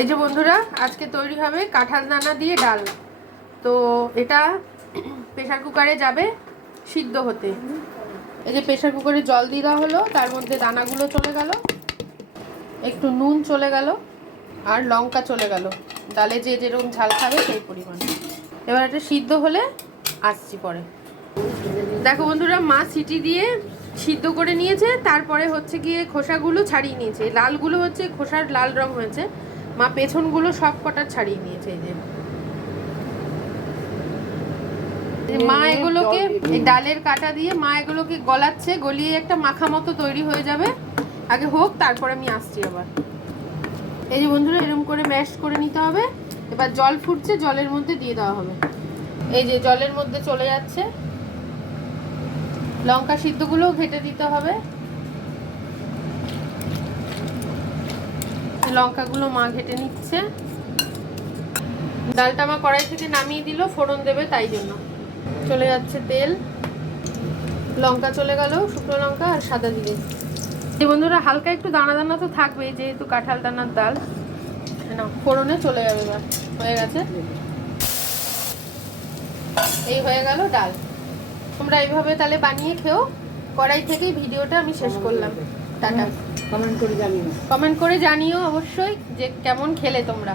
এই যে বন্ধুরা, আজকে তৈরি হবে কাঁঠাল দানা দিয়ে ডাল। তো এটা প্রেসার কুকারে যাবে সিদ্ধ হতে। এই যে প্রেসার কুকারে জল দিয়ে দেওয়া হলো, তার মধ্যে দানাগুলো চলে গেল, একটু নুন চলে গেল, আর লঙ্কা চলে গেল। ডালে যে যেরকম ঝাল খাবে সেই পরিমাণ। এবার এটা সিদ্ধ হলে আসছি পরে। দেখো বন্ধুরা, মা সিটি দিয়ে সিদ্ধ করে নিয়েছে, তারপরে হচ্ছে গিয়ে খোসাগুলো ছাড়িয়ে নিয়েছে। লালগুলো হচ্ছে খোসার লাল রং হয়েছে, মা পেছনগুলো সব কটা ছাড়িয়ে নিয়েছে। এই যে মা এগুলোকে এই ডালের কাটা দিয়ে মা এগুলোকে গলাচ্ছে, গলিয়ে একটা মাখা মতো তৈরি হয়ে যাবে। আগে হোক, তারপরে আমি আসছি আবার। এই যে বন্ধুরা, এরকম করে ম্যাশ করে নিতে হবে। এবার জল ফুটছে, জলের মধ্যে দিয়ে দেওয়া হবে। এই যে জলের মধ্যে চলে যাচ্ছে। লঙ্কা সিদ্ধগুলো ঘেটে দিতে হবে। লঙ্কাগুলো মা ঘেটে নিচ্ছে। ডালটা মা কড়াই থেকে নামিয়ে দিল, ফোড়ন দেবে তাই জন্য। চলে যাচ্ছে তেল, লঙ্কা চলে গেল, শুকনো লঙ্কা আর সাদা জিরে। এই বন্ধুরা, হালকা একটু দানা দানা তো থাকবে, যেহেতু কাঁঠাল দানার ডাল। না, ফোড়নে চলে যাবে। এবার হয়ে গেছে, এই হয়ে গেল ডাল। তোমরা এইভাবে তাহলে বানিয়ে খেও। কড়াই থেকেই ভিডিওটা আমি শেষ করলাম। টাটা। কমেন্ট করে জানিও। কমেন্ট করে জানিও অবশ্যই যে কেমন খেলে তোমরা।